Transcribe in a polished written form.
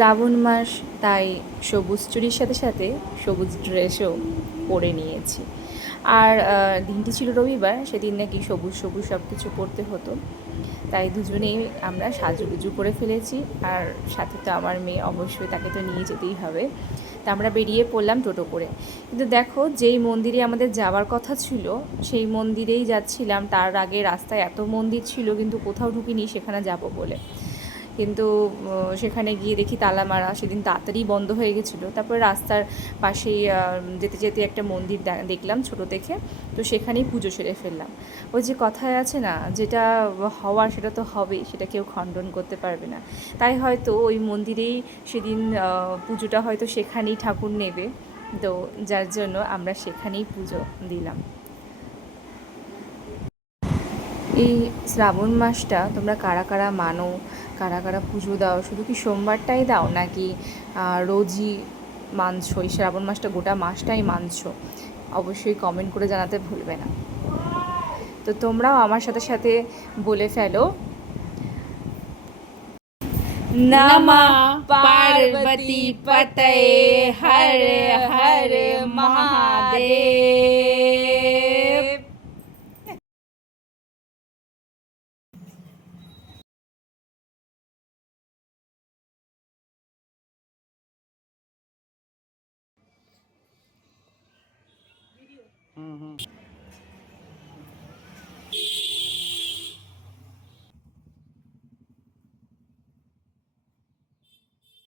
শ্রাবণ মাস, তাই সবুজ চুড়ির সাথে সাথে সবুজ ড্রেসও পরে নিয়েছি। আর দিনটি ছিল রবিবার, সেদিন নাকি সবুজ সবুজ সব কিছু পরতে হতো, তাই দুজনেই আমরা সাজুগুজু করে ফেলেছি। আর সাথে তো আমার মেয়ে, অবশ্যই তাকে তো নিয়ে যেতেই হবে। তা আমরা বেরিয়ে পড়লাম টোটো করে। কিন্তু দেখো, যেই মন্দিরে আমাদের যাওয়ার কথা ছিল সেই মন্দিরেই যাচ্ছিলাম, তার আগে রাস্তায় এত মন্দির ছিল কিন্তু কোথাও ঢুকিনি সেখানে যাব বলে। কিন্তু সেখানে গিয়ে দেখি তালা মারা, সেদিন তাড়াতাড়ি বন্ধ হয়ে গেছিলো। তারপরে রাস্তার পাশেই যেতে যেতে একটা মন্দির দেখলাম ছোটো দেখে, তো সেখানেই পুজো সেরে ফেললাম। ওই যে কথায় আছে না, যেটা হওয়ার সেটা তো হবেই, সেটা কেউ খণ্ডন করতে পারবে না। তাই হয়তো ওই মন্দিরেই সেদিন পুজোটা হয়তো সেখানেই ঠাকুর নেবে, তো যার জন্য আমরা সেখানেই পুজো দিলাম। এই শ্রাবণ মাসটা তোমরা কারা কারা মানো, কারা কারা পুজো দাও, শুধু কি সোমবারটাই দাও নাকি রোজই মানছো, এই শ্রাবণ মাসটা গোটা মাসটাই মানছো? অবশ্যই কমেন্ট করে জানাতে ভুলবে না। তো তোমরাও আমার সাথে সাথে বলে ফেলো, नमः पार्वती पतये हर हर महादेव।